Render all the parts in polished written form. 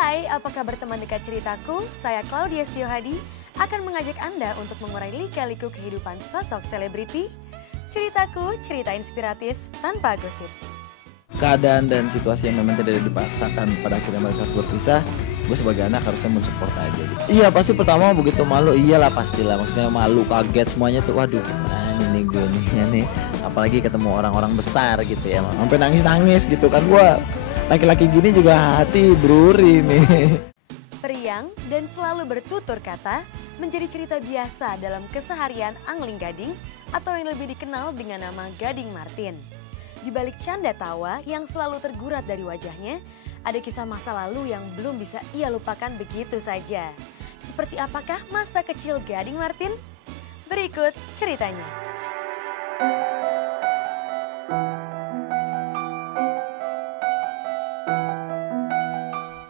Hai, apa kabar teman dekat ceritaku? Saya Claudia Setiohadi akan mengajak Anda untuk mengurai lika-liku kehidupan sosok selebriti. Ceritaku, cerita inspiratif tanpa gosip. Keadaan dan situasi yang memang tidak dipaksakan pada akhirnya mereka harus berpisah, gue sebagai anak harusnya mensupport aja gitu. Iya pasti pertama begitu malu, iyalah pastilah, maksudnya malu, kaget semuanya tuh, waduh gimana nih gue nih, apalagi ketemu orang-orang besar gitu ya, sampai nangis-nangis gitu kan, gue laki-laki gini juga hati bruri nih. Periang dan selalu bertutur kata menjadi cerita biasa dalam keseharian Angling Gading atau yang lebih dikenal dengan nama Gading Martin. Di balik canda tawa yang selalu tergurat dari wajahnya, ada kisah masa lalu yang belum bisa ia lupakan begitu saja. Seperti apakah masa kecil Gading Martin? Berikut ceritanya.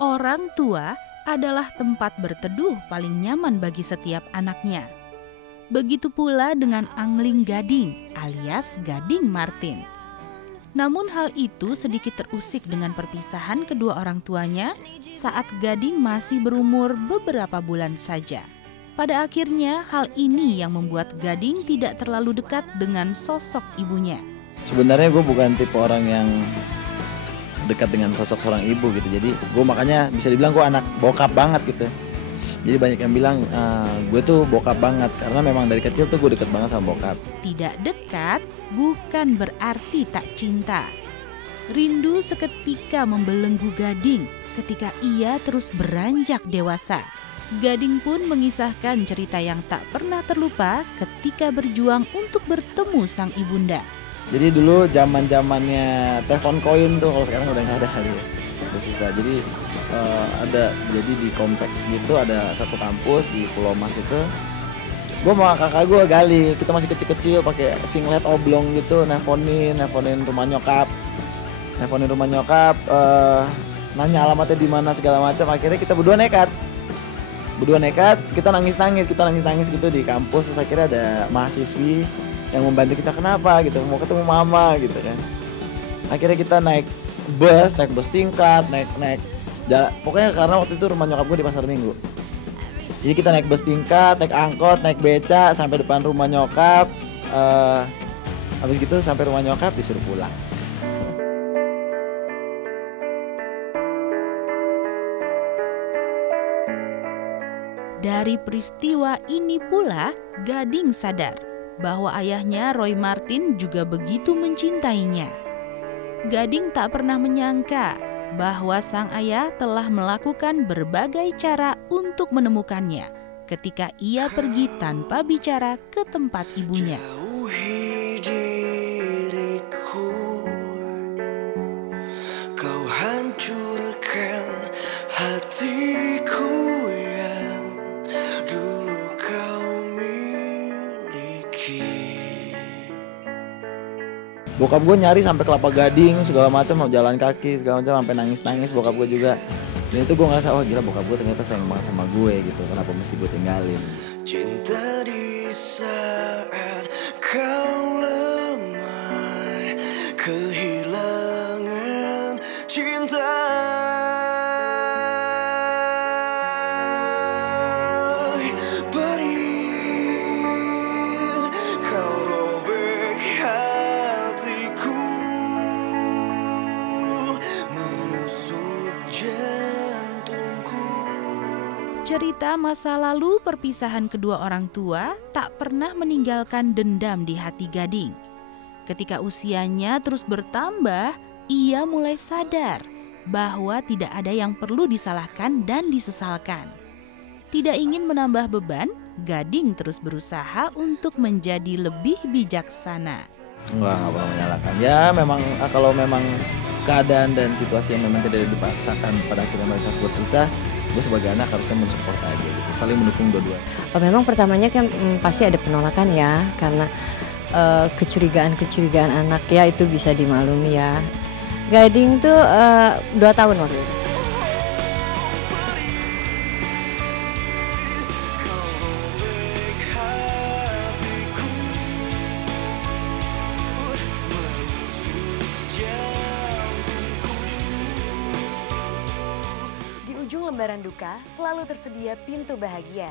Orang tua adalah tempat berteduh paling nyaman bagi setiap anaknya. Begitu pula dengan Angling Gading alias Gading Martin. Namun hal itu sedikit terusik dengan perpisahan kedua orang tuanya saat Gading masih berumur beberapa bulan saja. Pada akhirnya hal ini yang membuat Gading tidak terlalu dekat dengan sosok ibunya. Sebenarnya gue bukan tipe orang yang dekat dengan sosok seorang ibu gitu, jadi gue makanya bisa dibilang gue anak bokap banget gitu. Jadi banyak yang bilang gue tuh bokap banget karena memang dari kecil tuh gue deket banget sama bokap. Tidak dekat bukan berarti tak cinta. Rindu seketika membelenggu Gading ketika ia terus beranjak dewasa. Gading pun mengisahkan cerita yang tak pernah terlupa ketika berjuang untuk bertemu sang ibunda. Jadi dulu zamannya telepon koin tuh, kalau sekarang udah nggak ada kali ya, udah susah. Jadi ada, jadi di kompleks gitu ada satu kampus di Pulau Mas itu. Gue sama kakak gue Gali, kita masih kecil-kecil pakai singlet oblong gitu, nelfonin rumah nyokap, nanya alamatnya di mana segala macam. Akhirnya kita berdua nekat, kita nangis gitu di kampus. Terus akhirnya ada mahasiswi yang membantu kita, kenapa gitu, mau ketemu mama gitu kan. Akhirnya kita naik bus tingkat, pokoknya karena waktu itu rumah nyokap gue di Pasar Minggu. Jadi kita naik bus tingkat, naik angkot, naik beca sampai depan rumah nyokap. Habis gitu sampai rumah nyokap disuruh pulang. Dari peristiwa ini pula, Gading sadar bahwa ayahnya Roy Martin juga begitu mencintainya. Gading tak pernah menyangka bahwa sang ayah telah melakukan berbagai cara untuk menemukannya ketika ia pergi tanpa bicara ke tempat ibunya. Jauhi diriku, kau hancurkan hatiku yang dulu kau miliki. Bokap gue nyari sampai Kelapa Gading segala macam, mau jalan kaki segala macam, sampai nangis bokap gue juga. Dan itu gue ngerasa, oh gila bokap gue ternyata sayang banget sama gue gitu, kenapa mesti gue tinggalin. Cinta di saat kau lemah, kehilangan cinta. Cerita masa lalu perpisahan kedua orang tua tak pernah meninggalkan dendam di hati Gading. Ketika usianya terus bertambah, ia mulai sadar bahwa tidak ada yang perlu disalahkan dan disesalkan. Tidak ingin menambah beban, Gading terus berusaha untuk menjadi lebih bijaksana. Nggak pernah menyalahkan. Ya memang kalau memang keadaan dan situasi yang memang tidak dipaksakan pada akhirnya mereka harus berpisah, gue sebagai anak harusnya mensupport aja gitu, saling mendukung dua-duanya. Memang pertamanya kan pasti ada penolakan ya, karena kecurigaan anak ya itu bisa dimaklumi ya. Gading tuh 2 tahun waktu itu. lembaran duka selalu tersedia pintu bahagia.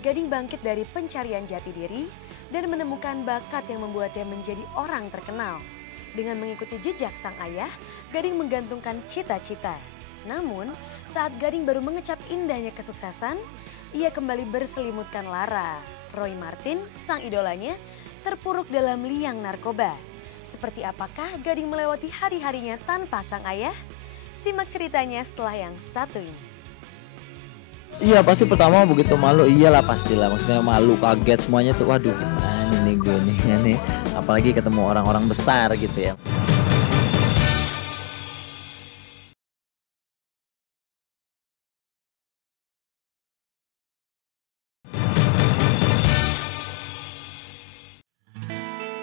Gading bangkit dari pencarian jati diri dan menemukan bakat yang membuatnya menjadi orang terkenal. Dengan mengikuti jejak sang ayah, Gading menggantungkan cita-cita. Namun, saat Gading baru mengecap indahnya kesuksesan, ia kembali berselimutkan lara. Roy Martin, sang idolanya, terpuruk dalam liang narkoba. Seperti apakah Gading melewati hari-harinya tanpa sang ayah? Simak ceritanya setelah yang satu ini. Iya pasti pertama begitu malu, iyalah pastilah, maksudnya malu, kaget semuanya tuh, waduh gimana nih gue nih, apalagi ketemu orang-orang besar gitu ya.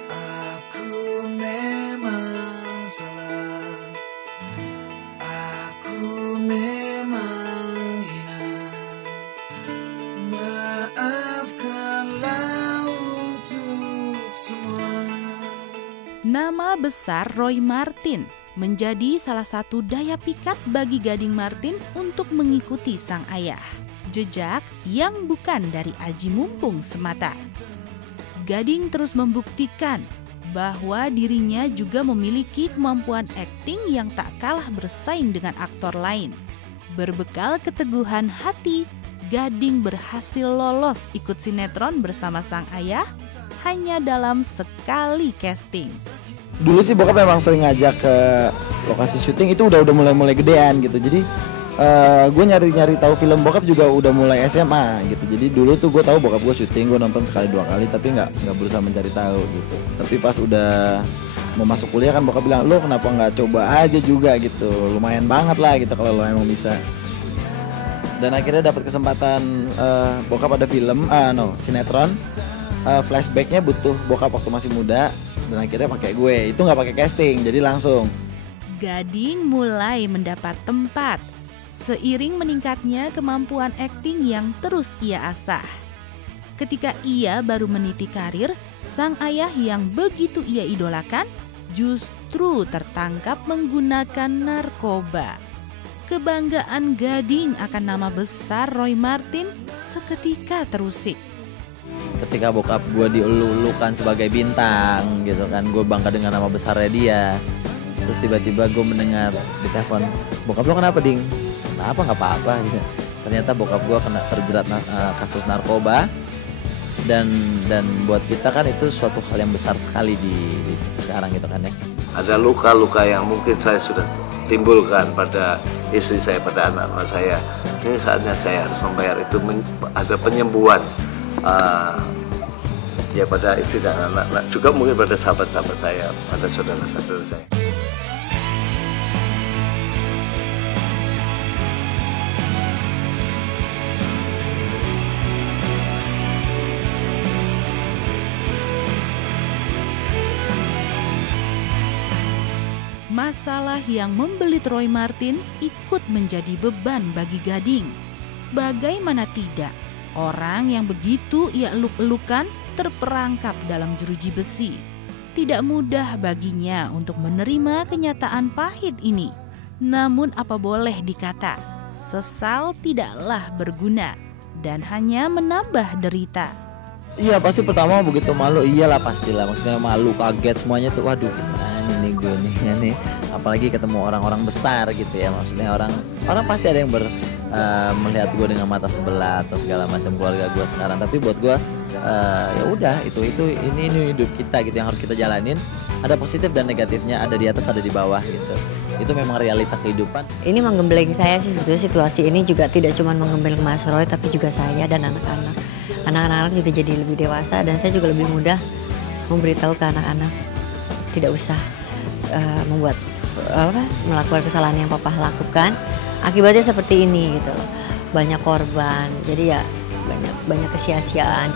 Aku memang salah, aku memang hina. Maafkanlah untuk semua. Nama besar Roy Martin menjadi salah satu daya pikat bagi Gading Martin untuk mengikuti sang ayah. Jejak yang bukan dari aji mumpung semata. Gading terus membuktikan bahwa dirinya juga memiliki kemampuan akting yang tak kalah bersaing dengan aktor lain. Berbekal keteguhan hati, Gading berhasil lolos ikut sinetron bersama sang ayah hanya dalam sekali casting. Dulu sih bokap memang sering ngajak ke lokasi syuting, itu udah mulai gedean gitu. Jadi gue nyari tahu film bokap juga udah mulai SMA gitu. Jadi dulu tuh gue tahu bokap gue syuting, gue nonton sekali dua kali tapi nggak berusaha mencari tahu gitu. Tapi pas udah mau masuk kuliah kan bokap bilang, lo kenapa nggak coba aja juga gitu, lumayan banget lah gitu kalau lo emang bisa. Dan akhirnya dapat kesempatan, bokap ada film, sinetron, flashbacknya butuh bokap waktu masih muda, dan akhirnya pakai gue. Itu nggak pakai casting, jadi langsung. Gading mulai mendapat tempat seiring meningkatnya kemampuan akting yang terus ia asah. Ketika ia baru meniti karir, sang ayah yang begitu ia idolakan justru tertangkap menggunakan narkoba. Kebanggaan Gading akan nama besar Roy Martin seketika terusik. Ketika bokap gue dielu-elukan sebagai bintang gitu kan, gue bangga dengan nama besarnya dia. Terus tiba-tiba gue mendengar di telepon, bokap lo kenapa Ding? Kenapa? Nggak apa-apa gitu. Ternyata bokap gue kena terjerat kasus narkoba, dan buat kita kan itu suatu hal yang besar sekali di sekarang gitu kan ya. Ada luka-luka yang mungkin saya sudah timbulkan pada istri saya, pada anak-anak saya. Ini saatnya saya harus membayar itu, ada penyembuhan ya pada istri dan anak-anak, juga mungkin pada sahabat-sahabat saya, pada saudara-saudara saya. Masalah yang membelit Roy Martin ikut menjadi beban bagi Gading. Bagaimana tidak, orang yang begitu ia eluk-elukan terperangkap dalam jeruji besi. Tidak mudah baginya untuk menerima kenyataan pahit ini. Namun apa boleh dikata, sesal tidaklah berguna dan hanya menambah derita. Iya pasti pertama begitu malu, iyalah pastilah, maksudnya malu, kaget semuanya tuh, waduh gimana nih gue nih, apalagi ketemu orang-orang besar gitu ya. Maksudnya orang pasti ada yang melihat gue dengan mata sebelah atau segala macam, keluarga gue sekarang. Tapi buat gue ya udah, ini hidup kita gitu yang harus kita jalanin. Ada positif dan negatifnya, ada di atas ada di bawah gitu. Itu memang realita kehidupan. Ini menggembleng saya sih, sebetulnya situasi ini juga tidak cuma menggembleng Mas Roy, tapi juga saya dan anak-anak. Anak-anak juga jadi lebih dewasa, dan saya juga lebih mudah memberitahu ke anak-anak tidak usah melakukan kesalahan yang papa lakukan. Akibatnya seperti ini gitu loh. Banyak korban, jadi ya banyak kesia-siaan.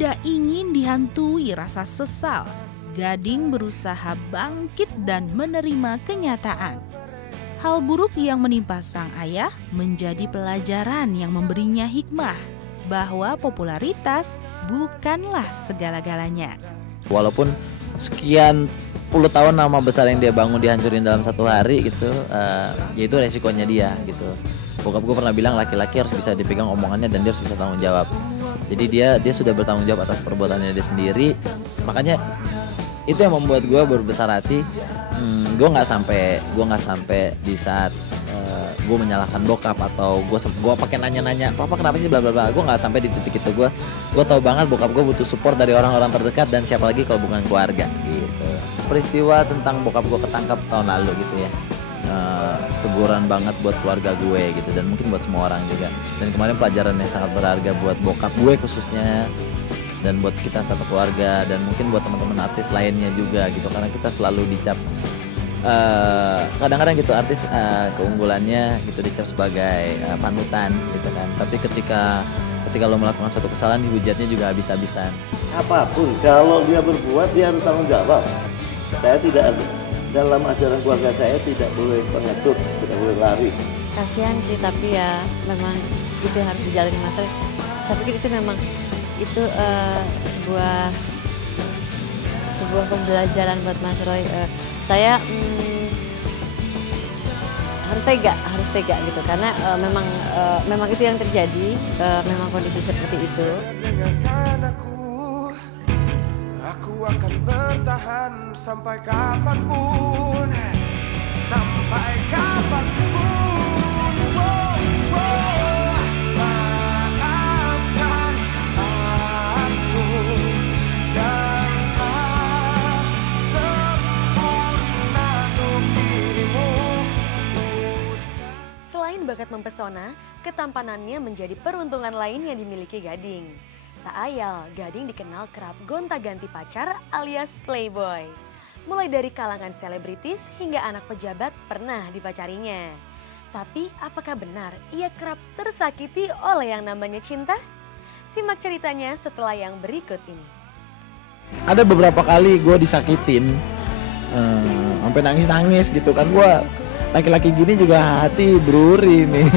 Tidak ingin dihantui rasa sesal, Gading berusaha bangkit dan menerima kenyataan. Hal buruk yang menimpa sang ayah menjadi pelajaran yang memberinya hikmah bahwa popularitas bukanlah segala-galanya. Walaupun sekian puluh tahun nama besar yang dia bangun dihancurin dalam satu hari gitu, ya itu resikonya dia gitu. Bokap gue pernah bilang laki-laki harus bisa dipegang omongannya dan dia harus bisa tanggung jawab. Jadi dia sudah bertanggung jawab atas perbuatannya dia sendiri. Makanya itu yang membuat gue berbesar hati. Gue nggak sampai di saat gue menyalahkan bokap atau gue pakai nanya-nanya papa kenapa sih bla bla bla. Gue nggak sampai di titik itu. Gue tahu banget bokap gue butuh support dari orang-orang terdekat dan siapa lagi kalau bukan keluarga gitu. Peristiwa tentang bokap gue ketangkap tahun lalu gitu ya, teguran banget buat keluarga gue gitu dan mungkin buat semua orang juga. Dan kemarin pelajaran yang sangat berharga buat bokap gue khususnya dan buat kita satu keluarga dan mungkin buat teman-teman artis lainnya juga gitu, karena kita selalu dicap kadang-kadang gitu artis keunggulannya gitu dicap sebagai panutan gitu kan, tapi ketika lo melakukan satu kesalahan dihujatnya juga habis-habisan. Apapun kalau dia berbuat dia harus tanggung jawab. Saya tidak dalam ajaran keluarga saya tidak boleh pengecut, tidak boleh lari. Kasihan sih, tapi ya memang itu yang harus dijalani masalah. Saya pikir itu memang itu sebuah pembelajaran buat Mas Roy. Saya harus tega gitu karena memang itu yang terjadi, memang kondisi seperti itu. Dengarkan aku akan bertahan sampai kapanpun, sampai kapanpun. Maafkan aku yang tak sempurna untuk dirimu. Selain bakat mempesona, ketampanannya menjadi peruntungan lain yang dimiliki Gading. Tak ayal, Gading dikenal kerap gonta-ganti pacar alias playboy. Mulai dari kalangan selebritis hingga anak pejabat pernah dipacarinya. Tapi apakah benar ia kerap tersakiti oleh yang namanya cinta? Simak ceritanya setelah yang berikut ini. Ada beberapa kali gue disakitin, sampai nangis-nangis gitu kan. Gue laki-laki gini juga hati beruri nih.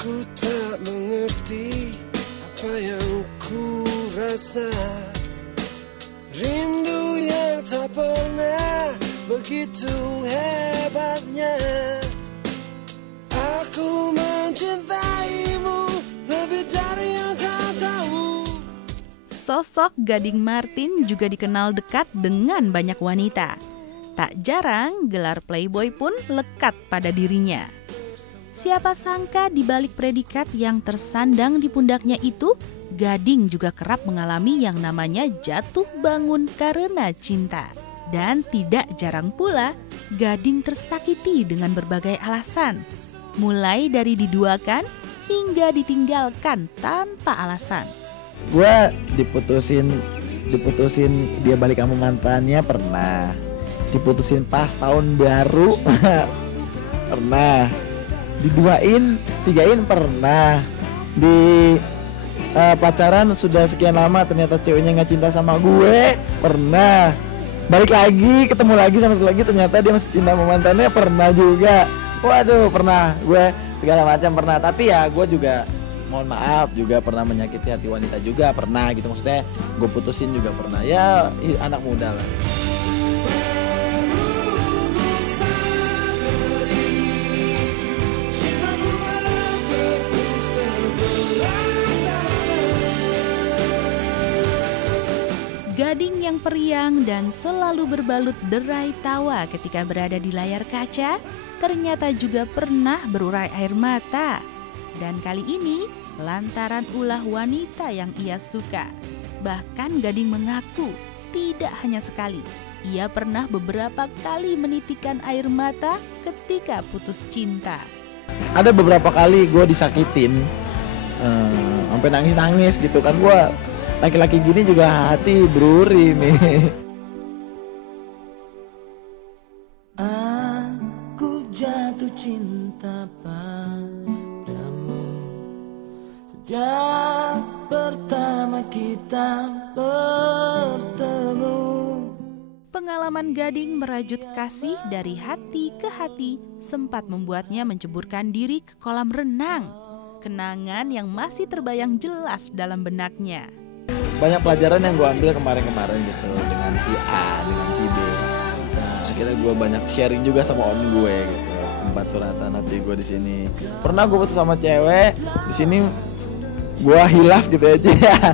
Aku tak mengerti apa yang ku rasa, rindu yang tak pernah begitu hebatnya. Aku mencintaimu lebih dari yang kau tahu. Sosok Gading Martin juga dikenal dekat dengan banyak wanita. Tak jarang gelar playboy pun lekat pada dirinya. Siapa sangka di balik predikat yang tersandang di pundaknya itu, Gading juga kerap mengalami yang namanya jatuh bangun karena cinta. Dan tidak jarang pula, Gading tersakiti dengan berbagai alasan. Mulai dari diduakan hingga ditinggalkan tanpa alasan. Gue diputusin dia balik sama mantannya pernah. Diputusin pas tahun baru pernah. Diduain, tigain pernah. Di pacaran sudah sekian lama ternyata ceweknya nggak cinta sama gue pernah. Balik lagi, ketemu lagi sama sekali lagi ternyata dia masih cinta sama mantannya pernah juga. Waduh, pernah gue segala macam pernah. Tapi ya gue juga mohon maaf juga pernah menyakiti hati wanita juga pernah gitu. Maksudnya gue putusin juga pernah. Ya anak muda lah. Gading yang periang dan selalu berbalut derai tawa ketika berada di layar kaca, ternyata juga pernah berurai air mata. Dan kali ini lantaran ulah wanita yang ia suka. Bahkan Gading mengaku tidak hanya sekali, ia pernah beberapa kali menitikan air mata ketika putus cinta. Ada beberapa kali gue disakitin, sampai nangis-nangis gitu kan. Gue laki-laki gini juga hati beruri nih. cinta padamu. Sejak pertama kita bertemu. Pengalaman Gading merajut kasih dari hati ke hati sempat membuatnya menceburkan diri ke kolam renang. Kenangan yang masih terbayang jelas dalam benaknya. Banyak pelajaran yang gue ambil kemarin-kemarin gitu dengan si A, dengan si B. Nah, akhirnya gue banyak sharing juga sama om gue gitu. Tempat curhatan hati gue di sini. Pernah gue putus sama cewek, di sini gue hilaf gitu aja ya.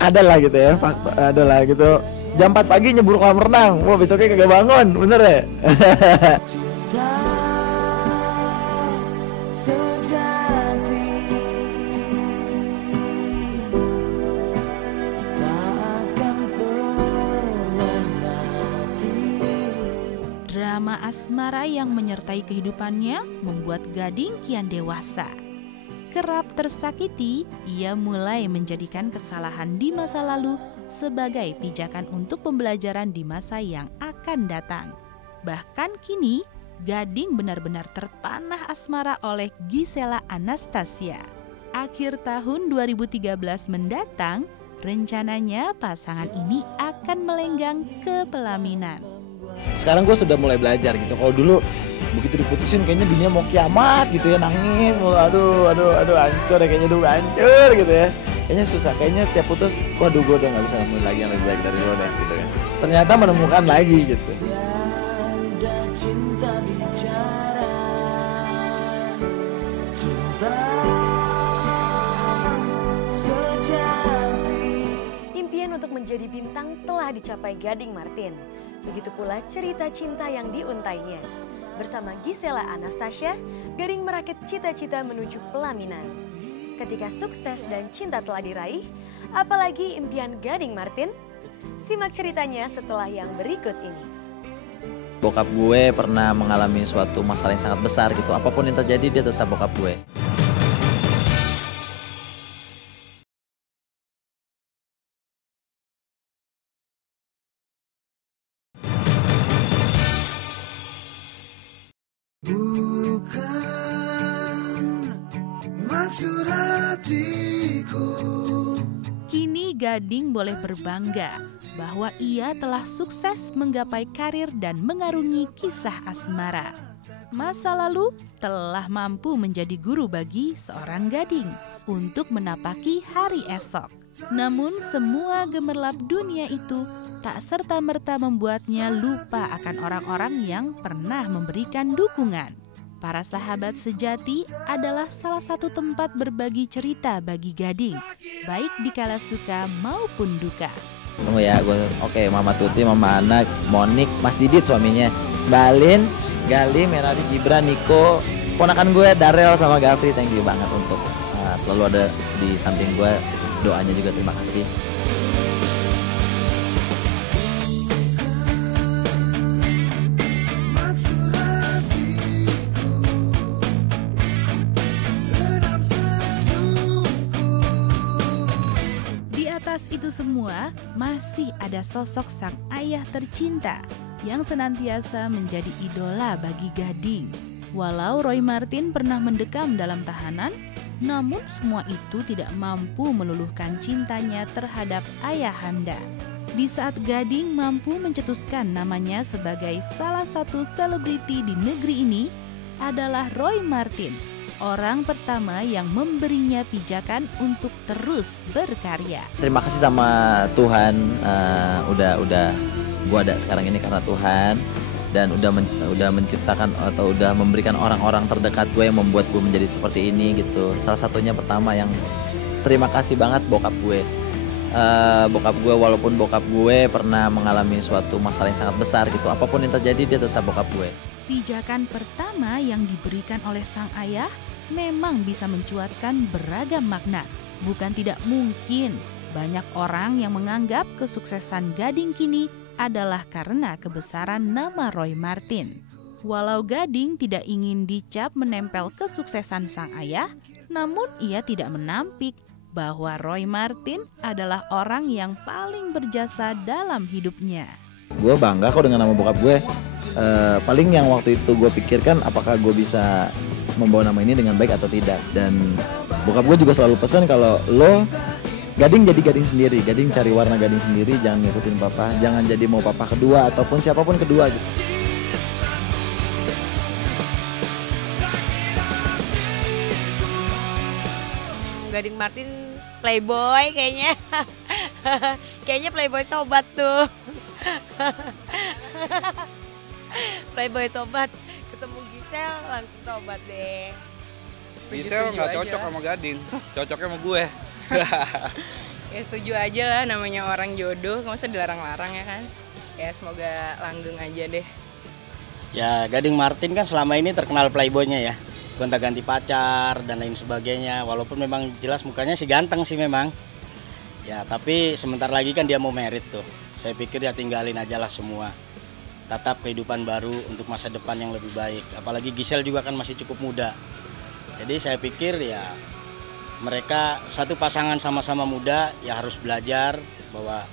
Ada lah gitu ya, faktor ada lah gitu. Jam 4 pagi nyebur kolam renang, wah besoknya kagak bangun, bener ya? Cinta sejati tak akan pernah mati. Drama asmara yang menyertai kehidupannya membuat Gading kian dewasa. Kerap tersakiti, ia mulai menjadikan kesalahan di masa lalu sebagai pijakan untuk pembelajaran di masa yang akan datang. Bahkan kini, Gading benar-benar terpanah asmara oleh Gisela Anastasia. Akhir tahun 2013 mendatang, rencananya pasangan ini akan melenggang ke pelaminan. Sekarang gue sudah mulai belajar gitu. Kalau dulu begitu diputusin kayaknya dunia mau kiamat gitu ya, nangis, aduh hancur ya, kayaknya dulu hancur gitu ya. Kayaknya susah, kayaknya tiap putus, waduh gue udah gak bisa nemuin lagi yang lebih baik dari lo deh gitu kan. Ternyata menemukan lagi gitu. Tiada cinta bicara, cinta sejati. Impian untuk menjadi bintang telah dicapai Gading Martin. Begitu pula cerita cinta yang diuntainya. Bersama Gisela Anastasia, Gading merakit cita-cita menuju pelaminan. Ketika sukses dan cinta telah diraih, apalagi impian Gading Martin? Simak ceritanya setelah yang berikut ini. Bokap gue pernah mengalami suatu masalah yang sangat besar gitu. Apapun yang terjadi dia tetap bokap gue. Bukan maksud hatiku. Kini Gading boleh berbangga bahwa ia telah sukses menggapai karir dan mengarungi kisah asmara. Masa lalu telah mampu menjadi guru bagi seorang Gading untuk menapaki hari esok. Namun semua gemerlap dunia itu tak serta-merta membuatnya lupa akan orang-orang yang pernah memberikan dukungan. Para sahabat sejati adalah salah satu tempat berbagi cerita bagi Gading, baik di kala suka maupun duka. Tunggu ya, oke, Mama Tuti, Mama Ana, Monik, Mas Didit suaminya, Balin, Gali, Merari, Gibran, Niko, ponakan gue Darel sama Gafri, thank you banget untuk selalu ada di samping gue. Doanya juga terima kasih. Itu semua masih ada sosok sang ayah tercinta yang senantiasa menjadi idola bagi Gading. Walau Roy Martin pernah mendekam dalam tahanan, namun semua itu tidak mampu meluluhkan cintanya terhadap ayahanda. Di saat Gading mampu mencetuskan namanya sebagai salah satu selebriti di negeri ini adalah Roy Martin, orang pertama yang memberinya pijakan untuk terus berkarya. Terima kasih sama Tuhan, udah gue ada sekarang ini karena Tuhan, dan udah menciptakan atau udah memberikan orang-orang terdekat gue yang membuat gue menjadi seperti ini gitu. Salah satunya pertama yang terima kasih banget bokap gue. Bokap gue, walaupun bokap gue pernah mengalami suatu masalah yang sangat besar gitu, apapun yang terjadi dia tetap bokap gue. Pijakan pertama yang diberikan oleh sang ayah memang bisa mencuatkan beragam makna. Bukan tidak mungkin banyak orang yang menganggap kesuksesan Gading kini adalah karena kebesaran nama Roy Martin. Walau Gading tidak ingin dicap menempel kesuksesan sang ayah, namun ia tidak menampik bahwa Roy Martin adalah orang yang paling berjasa dalam hidupnya. Gue bangga kok dengan nama bokap gue. Paling yang waktu itu gue pikirkan apakah gue bisa membawa nama ini dengan baik atau tidak. Dan bokap gue juga selalu pesan kalau lo Gading jadi Gading sendiri, Gading cari warna Gading sendiri, jangan ngikutin papa, jangan jadi mau papa kedua ataupun siapapun kedua gitu. Gading Martin playboy kayaknya. Kayaknya playboy tobat tuh. Playboy tobat, ketemu Gisel langsung tobat deh. Gisel nggak cocok sama Gading, cocoknya sama gue. Ya setuju aja lah, namanya orang jodoh, masa dilarang-larang ya kan. Ya semoga langgeng aja deh. Ya Gading Martin kan selama ini terkenal playboynya ya, gonta-ganti pacar dan lain sebagainya. Walaupun memang jelas mukanya sih ganteng sih memang. Ya tapi sebentar lagi kan dia mau merit tuh. Saya pikir ya tinggalin aja lah semua. Tatap kehidupan baru untuk masa depan yang lebih baik. Apalagi Gisel juga kan masih cukup muda. Jadi saya pikir ya mereka satu pasangan sama-sama muda ya harus belajar bahwa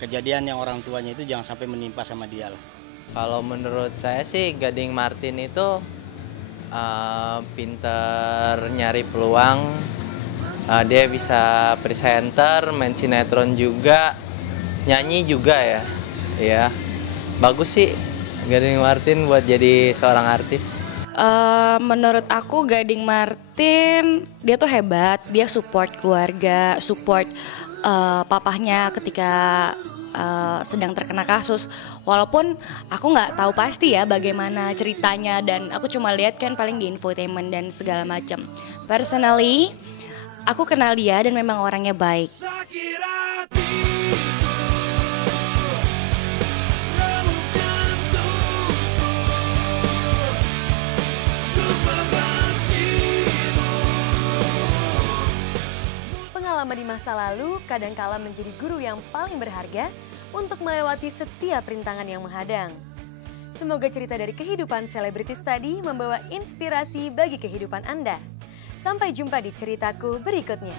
kejadian yang orang tuanya itu jangan sampai menimpa sama dia lah. Kalau menurut saya sih Gading Martin itu pinter nyari peluang. Dia bisa presenter, main sinetron juga, nyanyi juga ya. Ya, bagus sih Gading Martin buat jadi seorang artis. Menurut aku Gading Martin dia tuh hebat, dia support keluarga, support papahnya ketika sedang terkena kasus. Walaupun aku nggak tahu pasti ya bagaimana ceritanya dan aku cuma lihat kan paling di infotainment dan segala macam. Personally, aku kenal dia dan memang orangnya baik. Pengalaman di masa lalu kadangkala menjadi guru yang paling berharga untuk melewati setiap rintangan yang menghadang. Semoga cerita dari kehidupan selebritis tadi membawa inspirasi bagi kehidupan Anda. Sampai jumpa di ceritaku berikutnya.